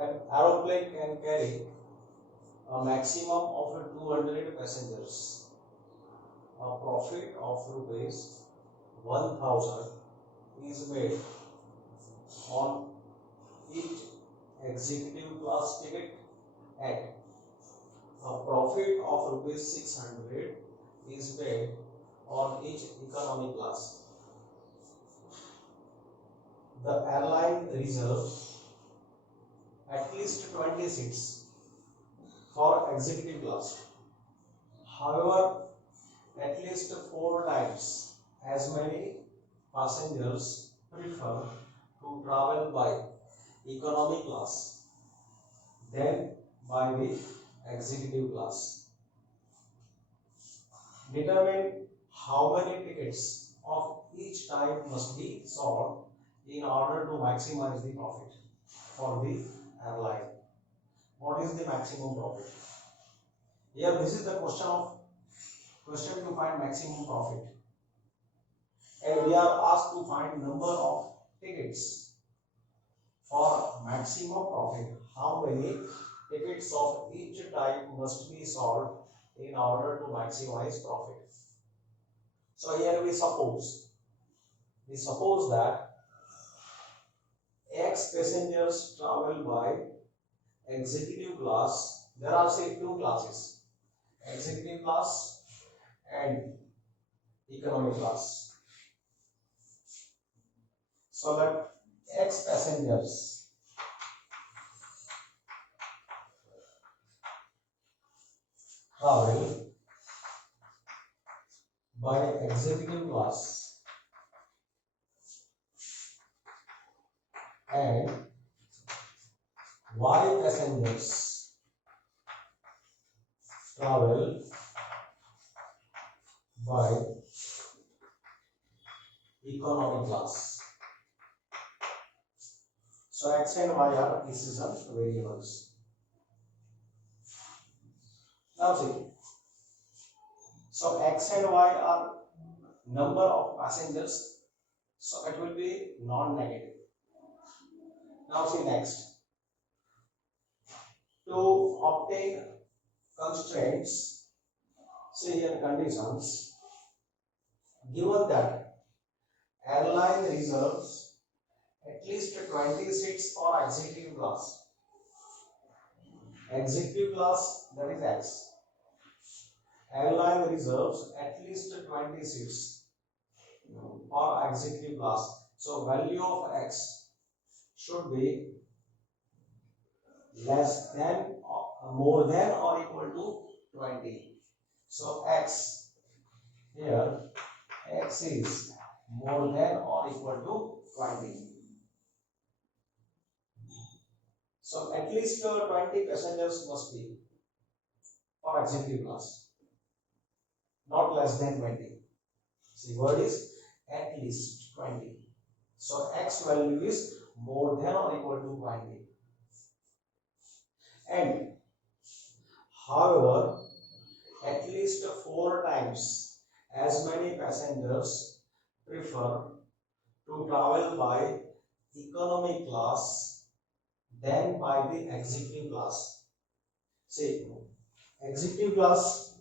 An aeroplane can carry a maximum of 200 passengers. A profit of rupees 1000 is made on each executive class ticket and a profit of rupees 600 is made on each economy class. The airline reserves at least 20 seats for executive class. However, at least 4 times as many passengers prefer to travel by economy class than by the executive class. Determine how many tickets of each type must be sold in order to maximize the profit for the airline. What is the maximum profit? Here, this is the question to find maximum profit, and we are asked to find number of tickets for maximum profit. How many tickets of each type must be sold in order to maximize profit? So here we suppose that X passengers travel by executive class. There are say 2 classes, executive class and economy class. So that X passengers travel by executive class and Y passengers travel by economy class. So X and Y are decision variables. Now see, so X and Y are number of passengers, so it will be non-negative. Now see next, to obtain constraints, see here conditions, given that airline reserves at least 20 seats for executive class. Executive class, that is X. Airline reserves at least 20 seats for executive class. So value of X should be less than or more than or equal to 20. So X here, X is more than or equal to 20. So at least 20 passengers must be for executive class, not less than 20. See, word is at least 20. So X value is more than or equal to 20. And however, at least 4 times as many passengers prefer to travel by economy class than by the executive class. See, executive class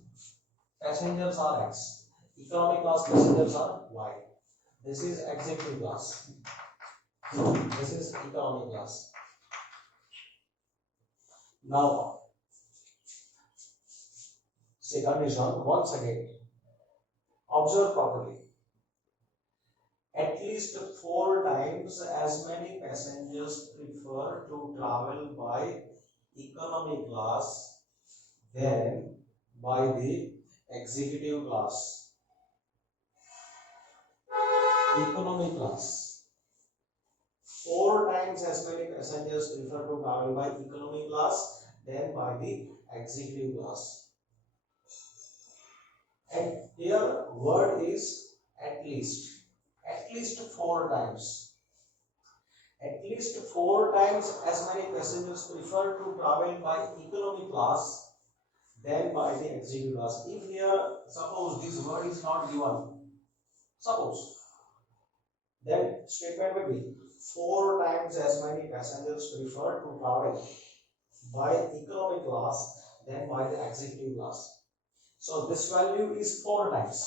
passengers are X, economy class passengers are Y. This is executive class, this is economy class. Now, see condition once again, observe properly. At least 4 times as many passengers prefer to travel by economy class than by the executive class. Economy class. 4 times as many passengers prefer to travel by economy class than by the executive class. And here word is at least. At least 4 times. At least 4 times as many passengers prefer to travel by economy class than by the executive class. If here, suppose this word is not given, suppose, then statement will be 4 times as many passengers prefer to travel by economy class than by the executive class. So this value is 4 times.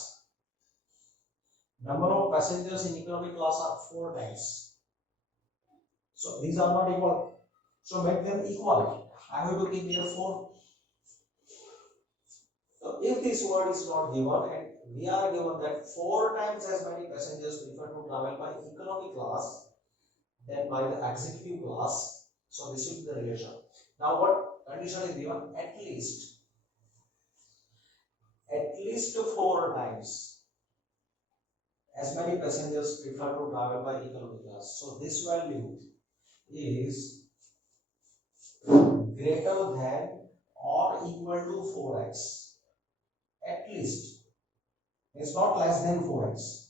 Number of passengers in economy class are 4 times. So these are not equal. So make them equal. I have to keep here 4. So if this word is not given and we are given that 4 times as many passengers prefer to travel by economy class than by the executive class, so this will be the relation. Now what condition is given? At least 4 times as many passengers prefer to travel by economy class. So this value is greater than or equal to 4x. At least. It's not less than 4x.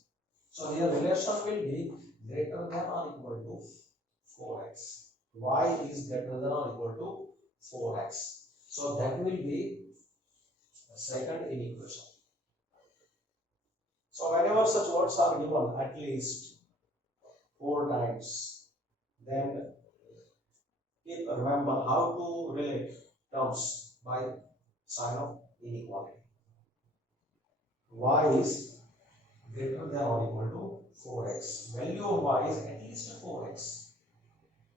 So here relation will be greater than or equal to 4x. Y is greater than or equal to 4x. So that will be the second inequation. So whenever such words are given at least 4 times, then remember how to relate terms by sign of inequality. Y is greater than or equal to 4x. Value of y is at least 4x.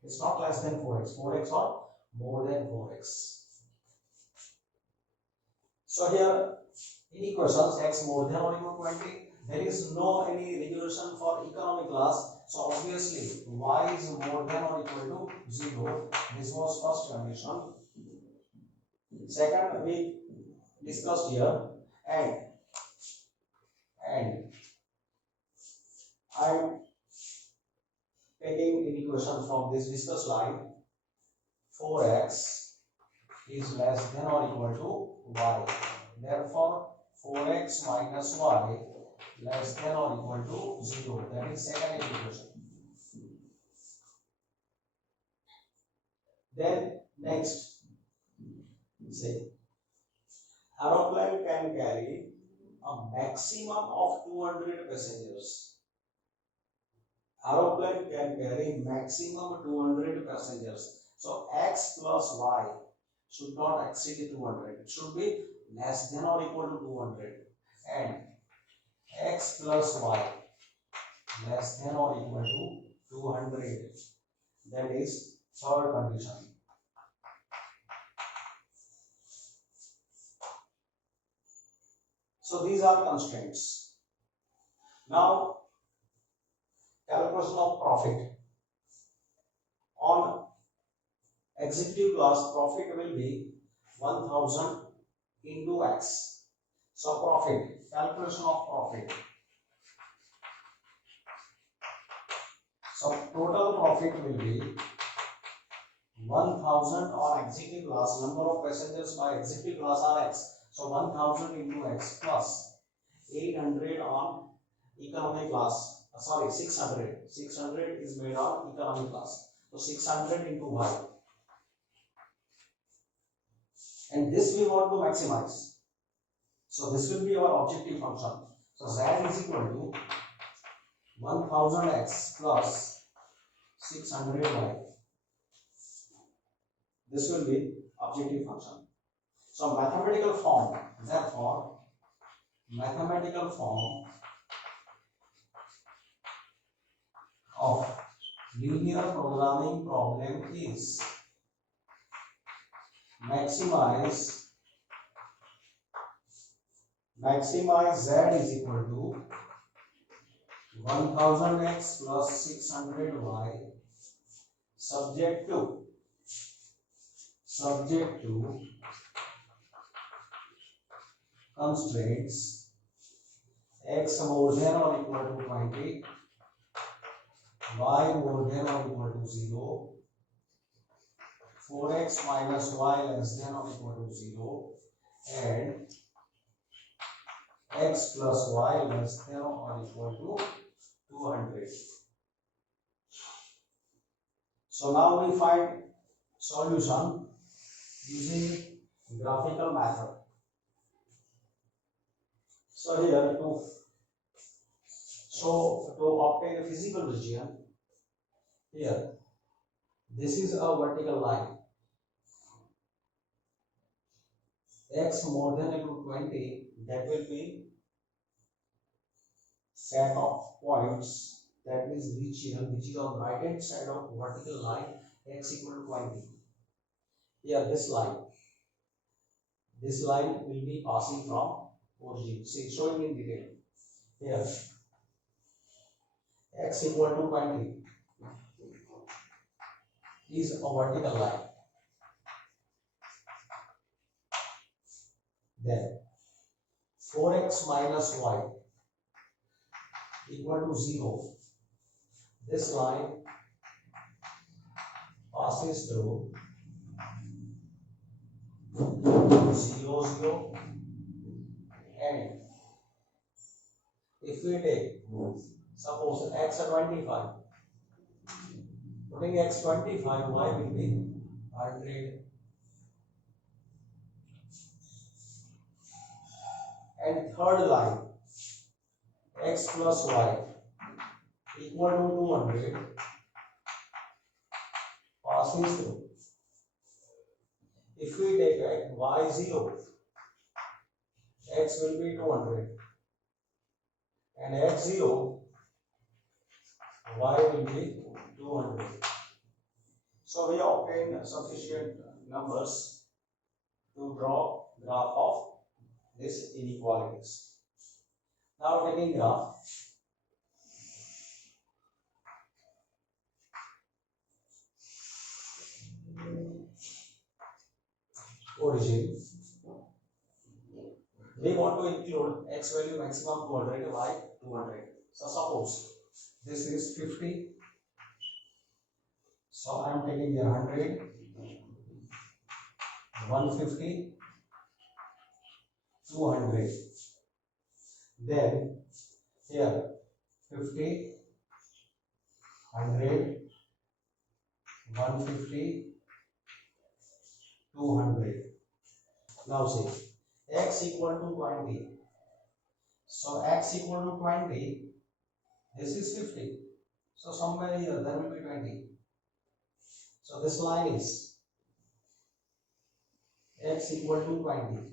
It's not less than 4x. 4x or more than 4x. So here in equations x more than or equal to 20, there is no any regulation for economic class. So obviously y is more than or equal to 0. This was first condition. Second we discussed here, and I am taking an equation from this discussed line. 4x is less than or equal to y. Therefore 4x minus y less than or equal to 0. That is second equation. Then next, say aeroplane can carry a maximum of 200 passengers. Aeroplane can carry maximum 200 passengers. So x plus y should not exceed 200. It should be less than or equal to 200. And x plus y less than or equal to 200. That is third condition. So these are constraints. Now calculation of profit. On executive class, profit will be 1000 into x. So profit, calculation of profit. So total profit will be 1000 on executive class. Number of passengers by executive class are x. So 1000 into x plus 800 on economy class. 600. 600 is made on economy class. So 600 into y. And this we want to maximize. So this will be our objective function. So z is equal to 1000x plus 600y. This will be objective function. So mathematical form, therefore mathematical form of linear programming problem is maximize z is equal to 1000x plus 600y subject to constraints x more than or equal to 20, y more than or equal to 0, 4x minus y less than or equal to 0, and x plus y less than or equal to 200. So now we find solution using graphical method. So here to obtain a physical region, Here, this is a vertical line. X more than equal to 20, that will be set of points, that is region which is on right hand side of vertical line x equal to 20. Here this line will be passing from origin. See, showing in detail. Here x equal to 20 is a vertical line. Then 4x minus y equal to 0. This line passes through 0, 0, and if we take, suppose x at 25, putting x 25, y will be 100, and third line x plus y equal to 200 passes through. If we take y 0, x will be 200, and x 0, y will be 200. So we obtain sufficient numbers to draw graph of this inequalities. Now taking graph, origin, we want to include x value maximum 200, y 200. So suppose this is 50, so I am taking here 100, 150, 200. Then here 50, 100, 150, 200. Now see, x equal to 20. So x equal to 20, this is 50. So somewhere here there will be 20. So this line is x equal to 20.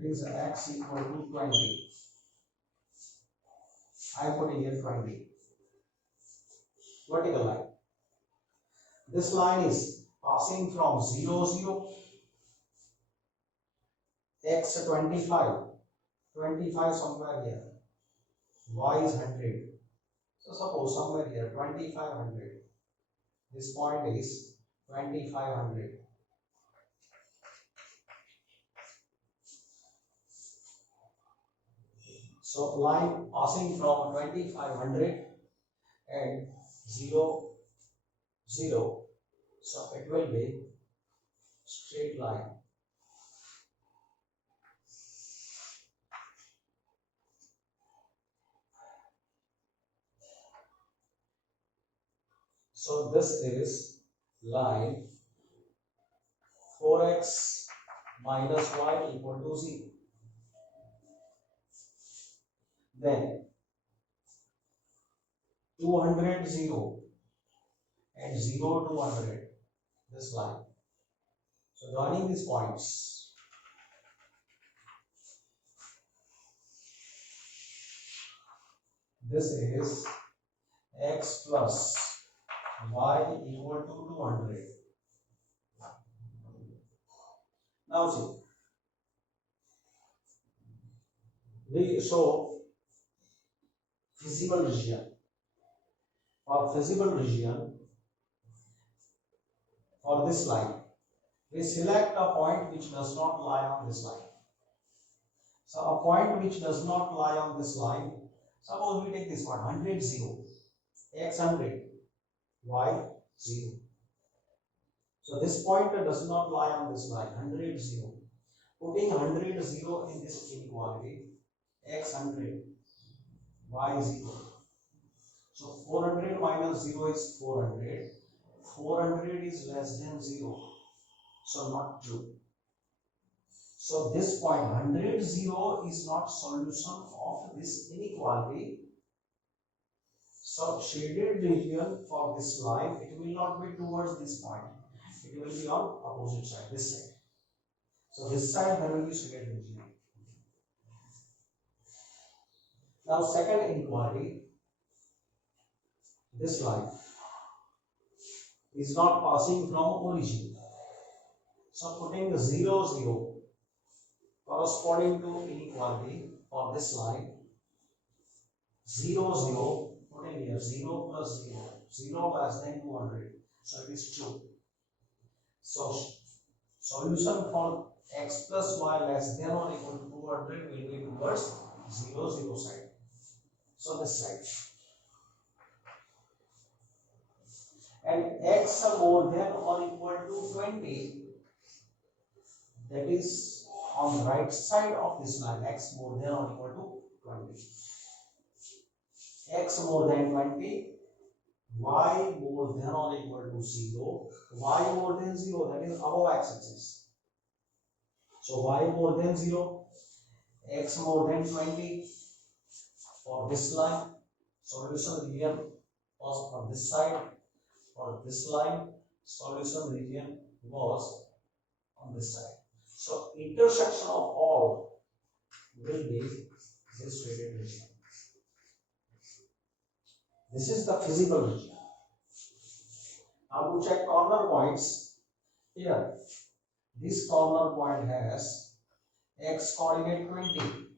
It is x equal to 20. I am putting here 20. Vertical line. This line is passing from 0, 0, x 25, 25 somewhere here, y is 100. So suppose somewhere here 2500. This point is 2500. So line passing from 2500 and 0, 0. So it will be straight line. So this is line 4x minus y equal to 0. Then 200, 0 and 0, 200, this line. So joining these points, this is x plus y equal to 200. Now see, we show feasible region. For feasible region, for this line, we select a point which does not lie on this line. So a point which does not lie on this line, suppose we take this one, 100, 0, x 100, y 0. So this pointer does not lie on this line, 100, 0. Putting 100, 0 in this inequality, x 100, y 0. So 400 minus 0 is 400. 400 is less than 0. So not true. So this point 100, 0 is not solution of this inequality. So shaded region for this line, it will not be towards this point. It will be on opposite side, this side. So this side there will be shaded region. Now second inequality, this line is not passing from origin. So putting 0, 0 corresponding to inequality for this line, 0, 0, putting here 0 plus 0, 0 less than 200. So it is 2. So solution for x plus y less than or equal to 200 will be towards 0, 0 side. So this side. And x more than or equal to 20, that is on the right side of this line, x more than or equal to 20. X more than 20, y more than or equal to 0, y more than 0, that is above x-axis. So y more than 0, x more than 20 for this line. Solution region was from this side. For this line, solution region was on this side. So intersection of all will be this shaded region. This is the physical region. Now to check corner points, here this corner point has x coordinate 20.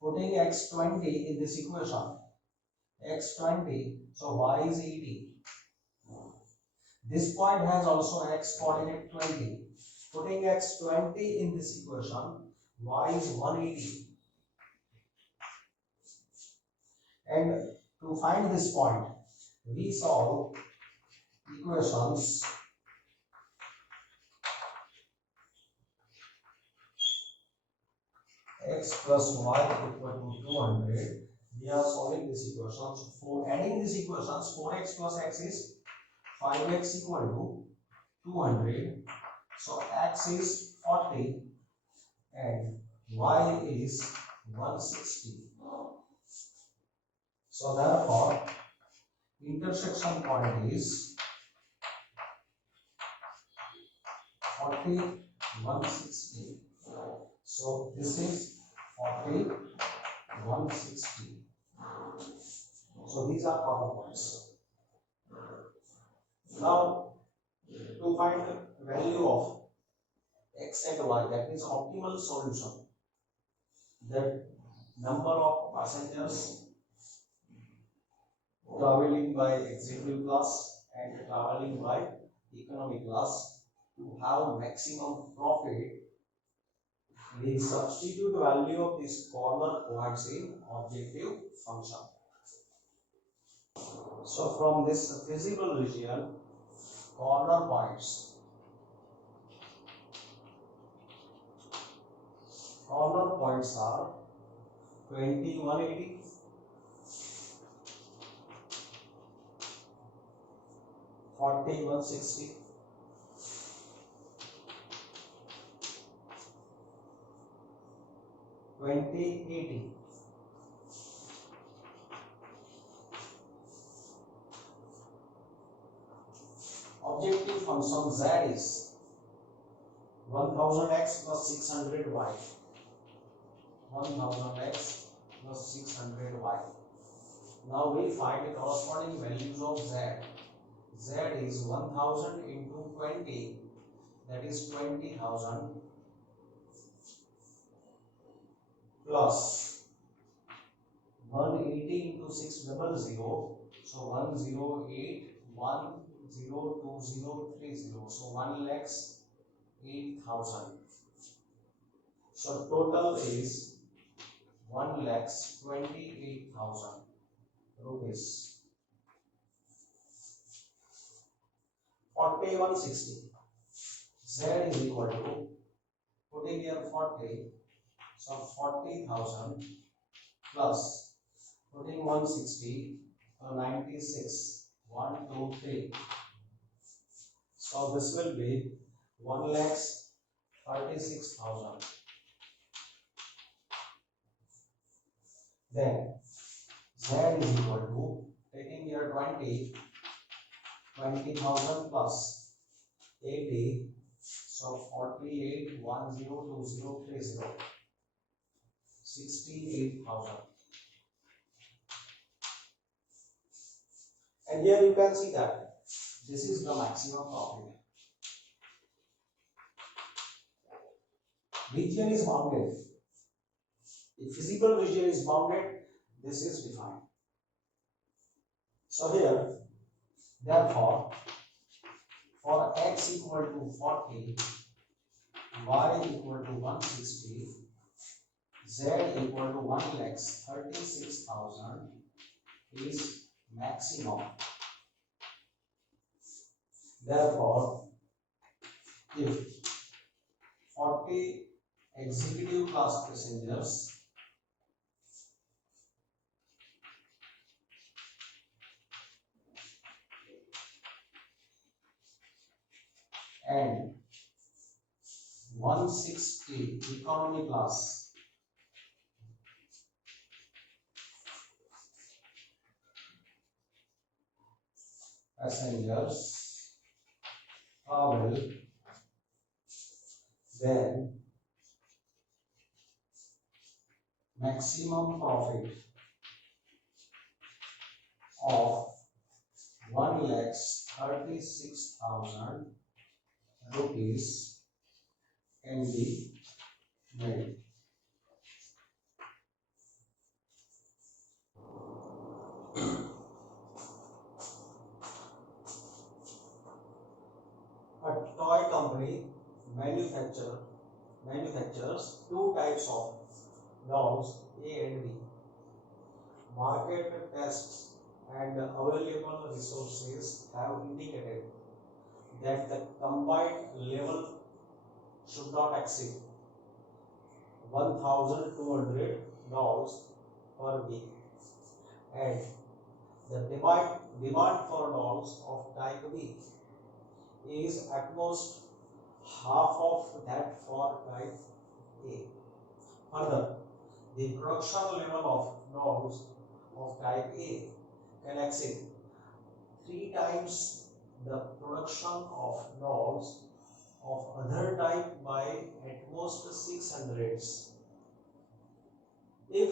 Putting x 20 in this equation, x 20, so y is 80. This point has also x coordinate 20. Putting x 20 in this equation, y is 180. And to find this point, we solve equations x plus y equal to 200. We are solving this equation. So for adding these equations, 4x plus x is 5x equal to 200. So x is 40 and y is 160. So therefore, intersection point is 40, 160. So this is 40, 160. So these are corner points. Now to find the value of x and y, that is optimal solution, that number of passengers traveling by executive class and traveling by economy class to have maximum profit, we substitute value of this corner points in objective function. So from this visible region, corner points are 20, 180, 40, 160, 20, 80. Objective function z is 1000x plus 600y. 1000x plus 600y. Now we find the corresponding values of z. Z is 1000 into 20, that is 20,000, plus 180 into 600, so 108, 102030, so 1,08,000. So total is 1,28,000 rupees. 40, 160. Z is equal to, putting here 40, so 40,000 plus putting 160, so 96, 1, 2, 3. So this will be 36,000. Then Z is equal to, taking here 20,000 plus 80, so 48,10,2030, 68,000. And here you can see that this is the maximum profit. Region is bounded. If physical region is bounded, this is defined. So here, therefore, for x equal to 40, y equal to 160, z equal to 1,36,000 is maximum. Therefore, if 40 executive class passengers and 160 economy class passengers travel, then maximum profit of 1,36,000 rupees can be made. A toy company manufactures two types of dolls, A and B. Market tests and available resources have indicated that the combined level should not exceed 1,200 dolls per week, and the demand for dolls of type B is at most half of that for type A. Further, the production level of dolls of type A can exceed 3 times the production of dolls of other type by at most 600s. If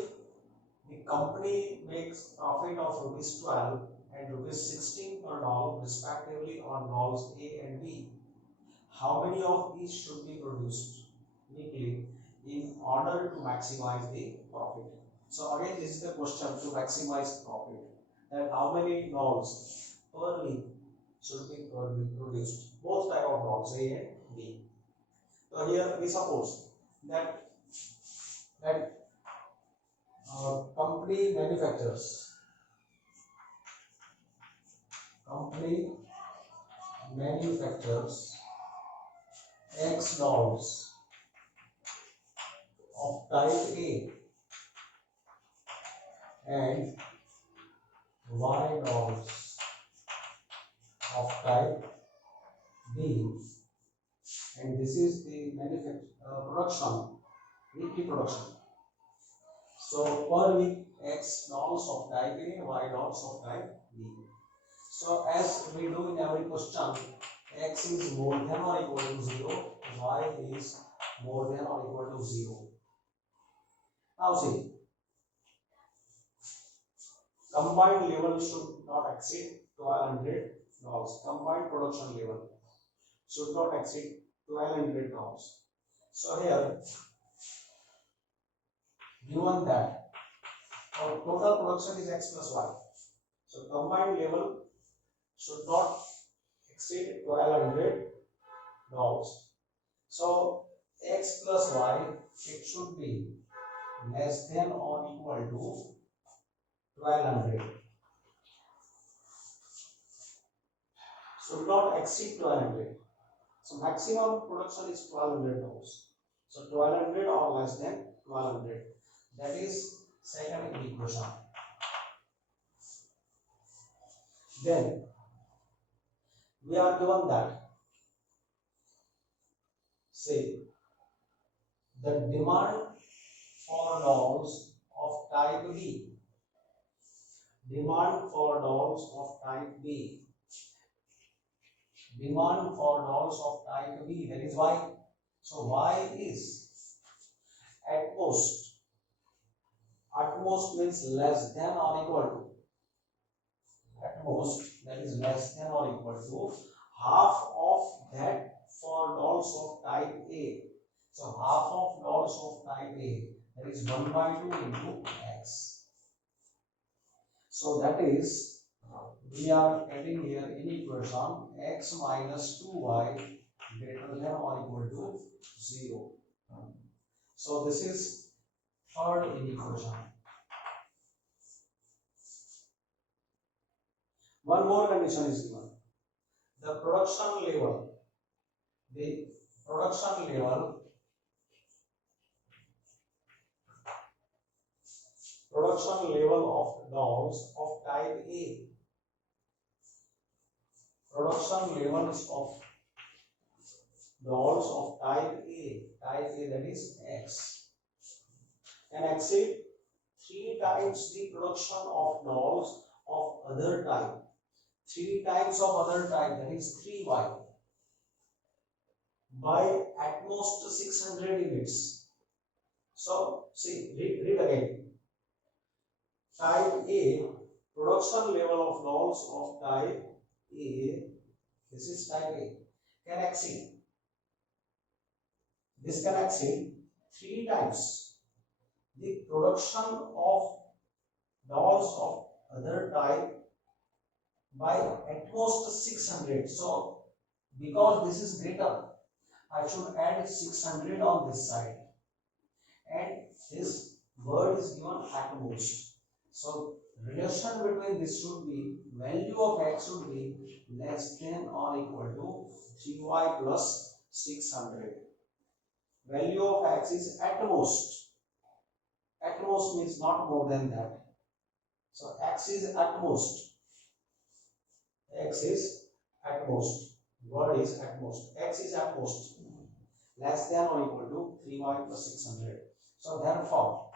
the company makes profit of rupees 12 and rupees 16 per doll respectively on dolls A and B, how many of these should be produced weekly in order to maximize the profit? So again, this is the question to maximize profit, that how many dolls per week should be produced, both type of dolls A and B. So here we suppose that company manufactures X dolls of type A and Y dolls of type B, and this is the production, weekly production. So per week, X dolls of type A, Y dolls of type B. So as we do in every question, X is more than or equal to 0, Y is more than or equal to 0. Now see, combined level should not exceed 1200 dolls. Combined production level should not exceed 1200 dolls. So here, given that our total production is X plus Y, so combined level should not exceed 1200 dolls. So X plus Y, it should be less than or equal to 1200. Should not exceed 1200. So maximum production is 1200 dolls. So 1200 or less than 1200. That is second equation. Then we are given that, say, the demand for dolls of type B, demand for dolls of type B, demand for dolls of type B, that is Y. So Y is at most means less than or equal to, at most, that is less than or equal to half of that for dolls of type A. So half of dolls of type A, that is 1 by 2 into x. So that is, we are getting here in equation x minus 2y greater than or equal to 0. So this is third inequation. One more condition is given. The production level of dolls of type A, production levels of dolls of type A that is X, can exceed 3 times the production of dolls of other type. 3 types of other type, that is 3y, by at most 600 units. So see, read again. Type A, production level of dolls of type A, this is type A, can exceed, this can exceed 3 times the production of dolls of other type by at most 600. So because this is greater, I should add 600 on this side, and this word is given at most. So relation between this should be, value of x should be less than or equal to 3y plus 600. Value of x is at most. At most means not more than that. So x is at most. X is at most. Word is at most. X is at most less than or equal to 3y plus 600. So therefore,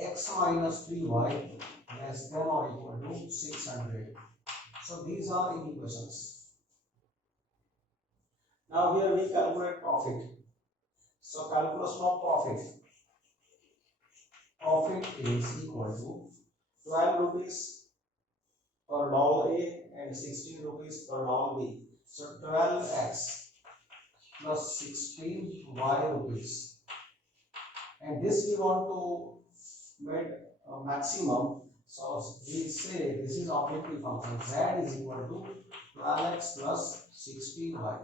x minus 3y less than or equal to 600. So these are inequations. Now here we calculate profit. So calculation of profit. Profit is equal to 12 rupees per doll A and 16 rupees per doll B. So 12x plus 16y rupees. And this we want to make a maximum. So we say this is objective function. Z is equal to 12x plus 16y.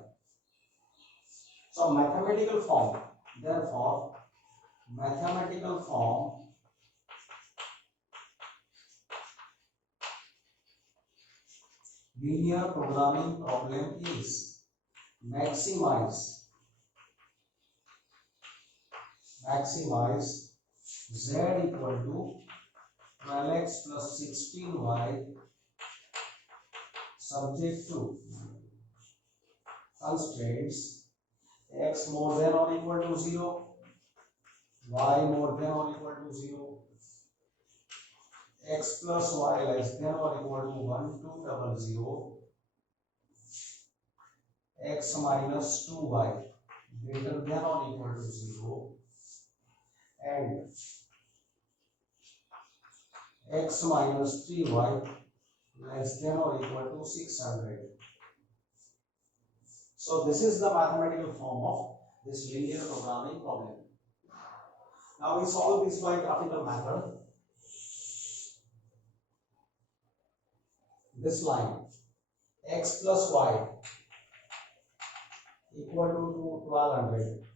So mathematical form. Therefore, mathematical form linear programming problem is maximize z equal to 12x plus 16y subject to constraints x more than or equal to 0, y more than or equal to 0, x plus y less than or equal to 1200, x minus 2y greater than or equal to 0, and x minus 3y less than or equal to 600. So this is the mathematical form of this linear programming problem. Now we solve this by graphical method. This line x plus y equal to 1200.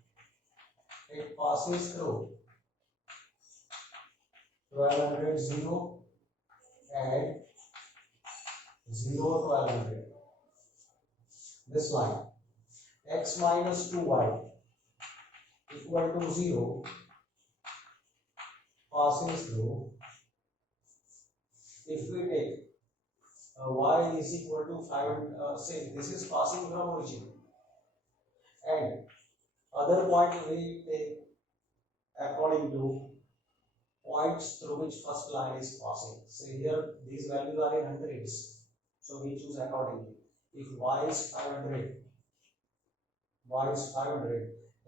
It passes through 1200 0 and 0 1200. This line x minus 2y equal to 0 passes through. If we take y is equal to 5, say this is passing from origin, and other point we take according to points through which first line is passing. See here, these values are in hundreds, so we choose accordingly. If y is 500,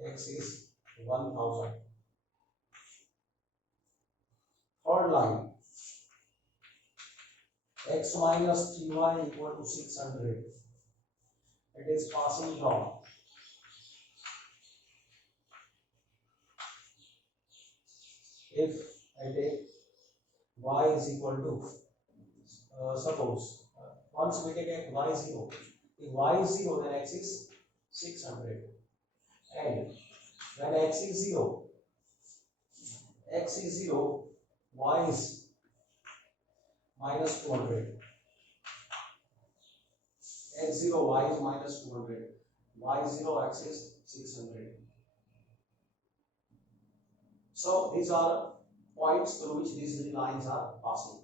x is 1000. Third line, x minus 3y equal to 600. It is passing from if I take y is equal to suppose once we take y 0. If y is 0, then x is 600, and when x is 0, y is minus 200. x0, y is minus 200. y0, x is 600. So these are points through which these three lines are passing.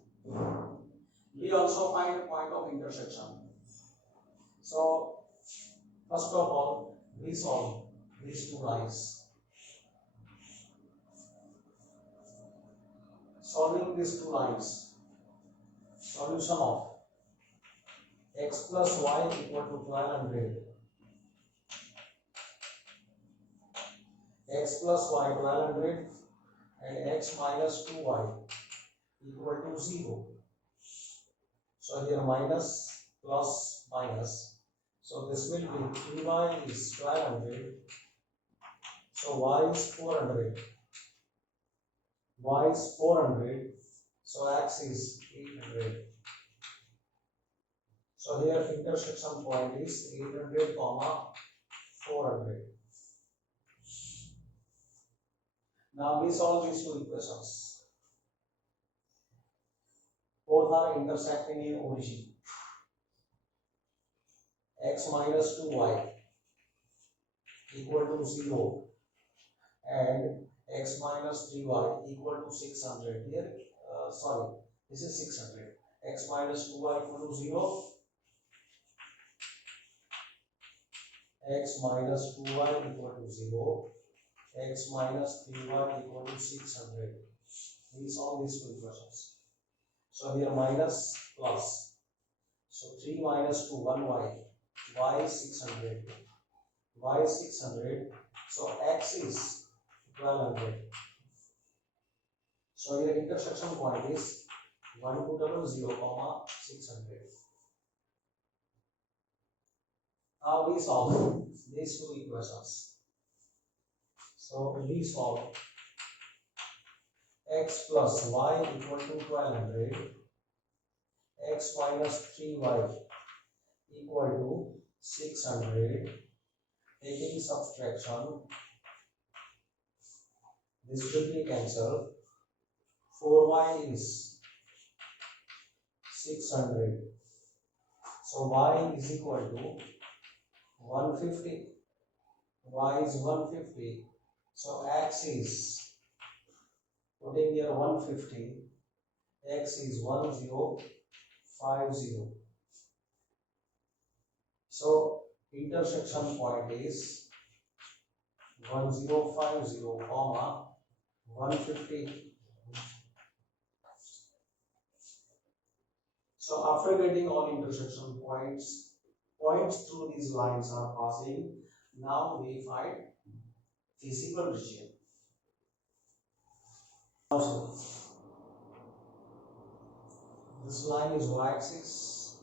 We also find point of intersection. So first of all, we solve these two lines. Solving these two lines, solution of x plus y equal to 1200, x plus y 1200, and x minus 2y equal to 0. So here minus plus minus. So this will be 3y is 1200. So y is 400. Y is 400. So x is 800. So here intersection point is 800 comma 400. Now we solve these two equations. Both are intersecting in origin. X minus 2y equal to 0 and x minus 3y equal to 600. Here, this is 600. X minus 2y equal to 0. X minus 2y equal to 0. X minus 3y equal to 600. We solve these two equations. So here minus plus. So 3 minus 2, 1y. Y is 600. Y is 600. So x is 1200. So here intersection point is 1200 comma 600. Now we solve these two equations. So we solve x plus y equal to 1200, x minus 3y equal to 600. Taking subtraction, this will be cancelled. 4y is 600. So y is equal to 150. Y is 150. So x is, putting here 150, x is 1050. So intersection point is 1050 comma 150. So after getting all intersection points through these lines are passing, now we find feasible region. Also, this line is y-axis,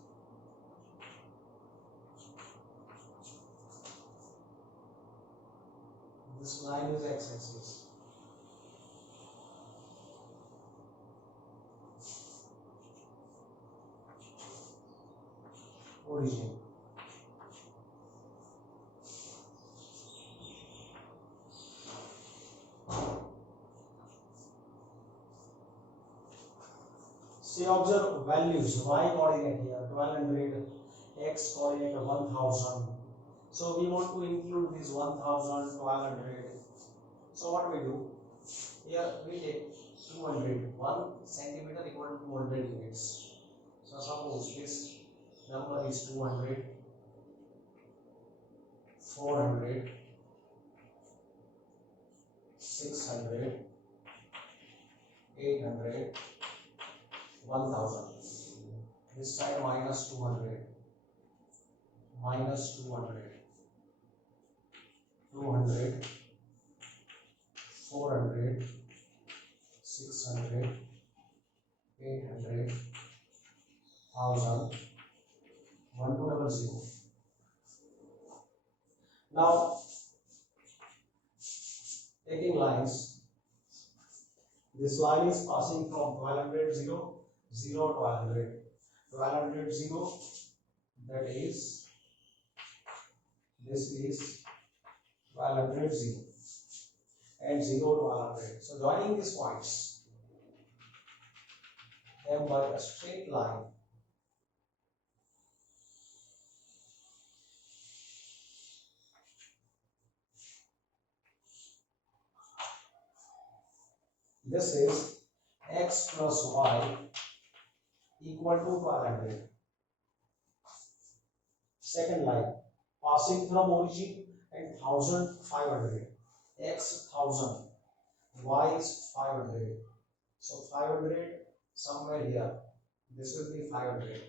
this line is x-axis. Origin. See, observe values. Y coordinate here 1200, x coordinate 1000. So we want to include this 1000, 1200. So what we do? Here we take 200. 1 centimeter equal to 200 units. So suppose this number is 200, 400, 600, 800, 1000. This side minus 200, minus 200, 200, 400, 600, 800, 1000, 1200. Now, taking lines, this line is passing from 1200, 0, 0, 1200, 1200, 0, that is, this is 1200, 0, and 0 to 1200. So, joining these points, them by a straight line, this is x plus y equal to 1200. Second line, passing from origin and 1500, x 1000, y is 500. So 500 somewhere here, this will be 500,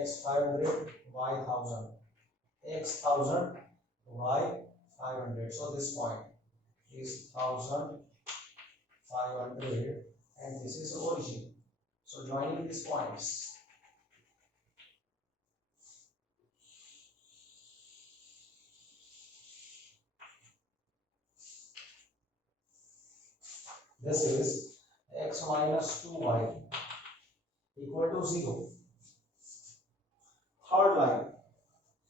x 500, y 1000, x 1000, y 500. So this point is 1500 and this is origin. So joining these points, this is x minus 2y equal to 0. Third line,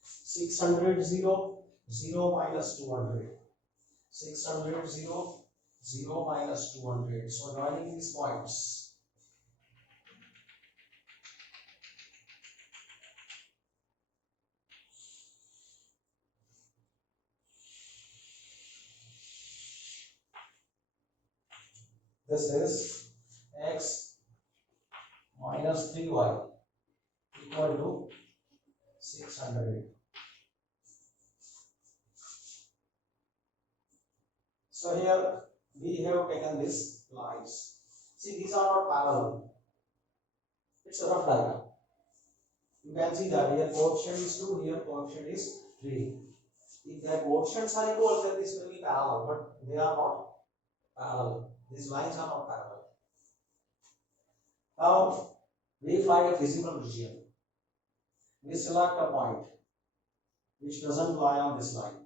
600, 0, 0 minus 200, 600, 0, 0 minus 200. So joining these points, this is x minus 3y equal to 600. So here we have taken these lines. See, these are not parallel. It's a rough diagram. You can see that here coefficient is 2, here coefficient is 3. If their coefficients are equal, then this will be parallel, but they are not parallel. These lines are not parallel. Now, we find a feasible region. We select a point which doesn't lie on this line.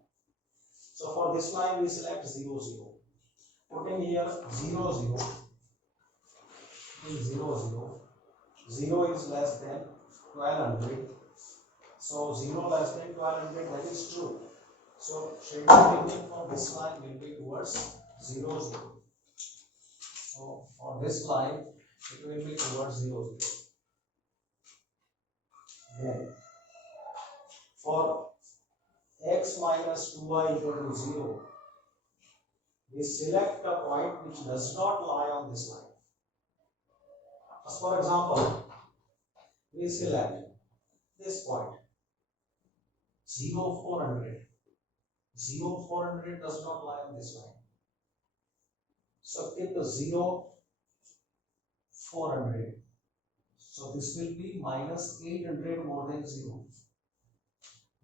So for this line, we select 0, 0. Putting here 0, 0, 0, 0. 0 is less than 1200. So 0 less than 1200, that is true. So shaded region for this line will be towards 0, 0. So for this line, it will be towards 0, 0. Then for x minus 2y equal to 0, we select a point which does not lie on this line. As for example, we select this point 0, 400. 0, 400 does not lie on this line. So keep the 0, 400. So this will be minus 800 more than 0.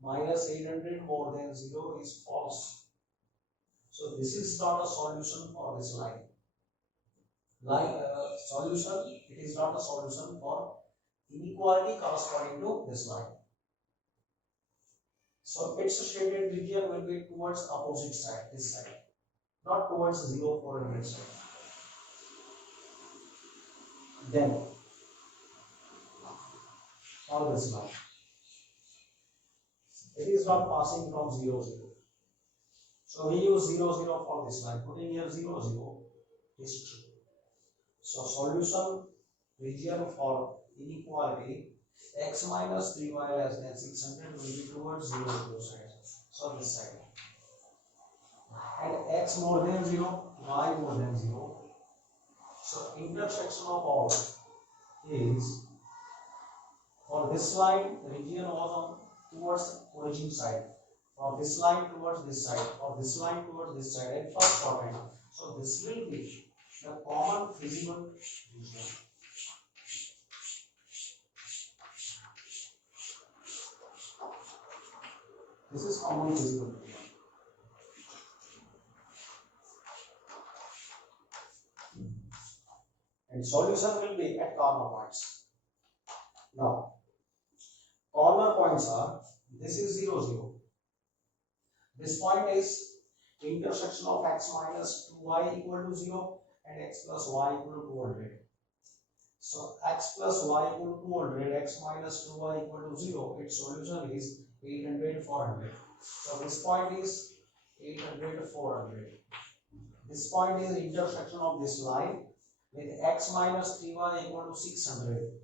Minus 800 more than 0 is false. So this is not a solution for this line. Solution, it is not a solution for inequality corresponding to this line. So its shaded region will be towards opposite side, this side, not towards 0, 400 side. Then all this line, it is not passing from 0, 0. So we use 0, 0 for this line. Putting here 0, 0 is true. So solution region for inequality x minus 3y less than 600 will be towards 0, 0 side. So this side. And x more than 0, y more than 0. So intersection of all is, for this line, the region was on towards origin side. for this line towards this side, for this line towards this side, and first quadrant. So this will be the common feasible region. This is common feasible region. And solution will be at corner points. Now, corner points are, this is 0, 0. This point is intersection of x minus 2y equal to 0 and x plus y equal to 200. So x plus y equal to 200, x minus 2y equal to 0. Its solution is 800, 400. So this point is 800, 400. This point is intersection of this line with x minus 3y equal to 600.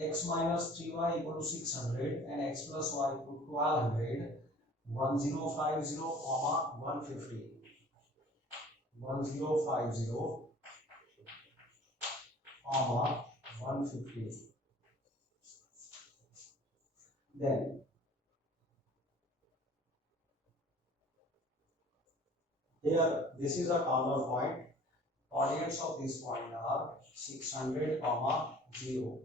X minus 3y equal to 600 and x plus y equal to 1200. 1050, 150. 1050, 150. Then here this is a corner point. Coordinates of this point are 600, 0.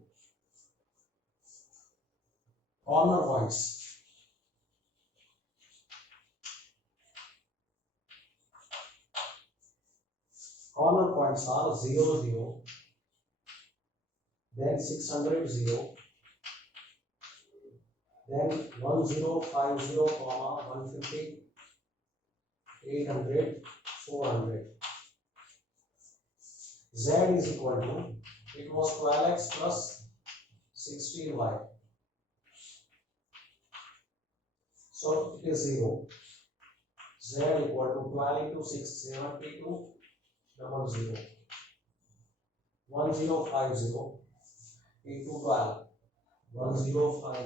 Corner points. Corner points are 0, 0, then 600, 0, then 1050, 150, 800, 400. Z is equal to, it was 12x plus 16y. So it is 0. Z equal to 12 into 6, 72, 00. 1050 into 12. 1050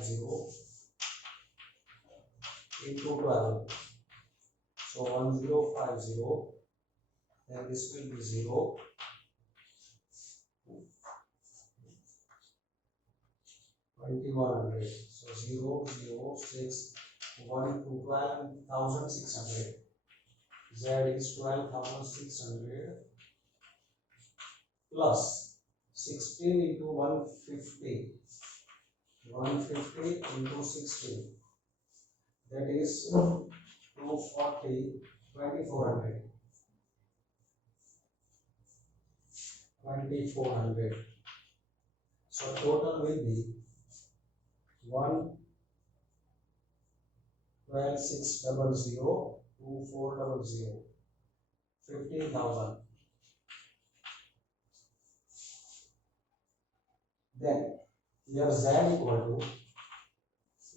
into 12. So 1050, then this will be 0. 2100. So 0, 0, 6, 1 to 12,600. Z is 12,600 plus 16 into 150. 150 into 16. That is 240, 2400. 2400. So total will be 112,600, 2400, 15,000. Then here Z equal to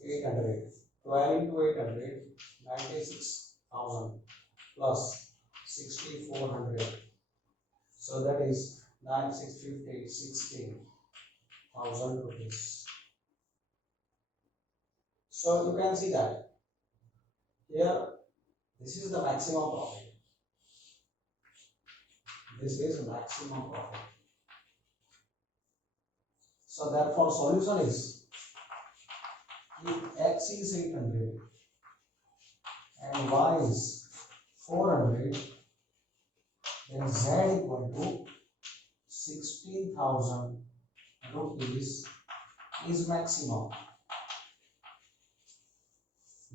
800. 12 into 800, 96,000 plus 6,400. So that is 9650, 16,000 rupees. So you can see that here this is the maximum profit. This is maximum profit. So therefore solution is, if x is 800 and y is 400, then z equal to 16,000 rupees is maximum.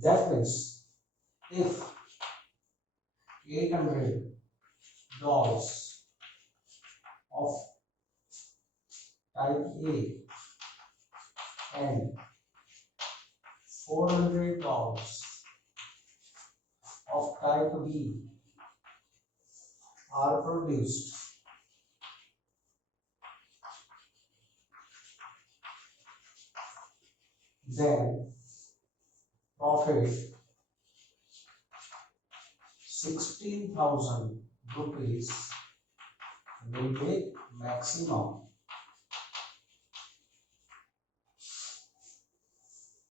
That means if 800 dolls of type A and 400 dolls of type B are produced, then profit 16,000 rupees will be maximum.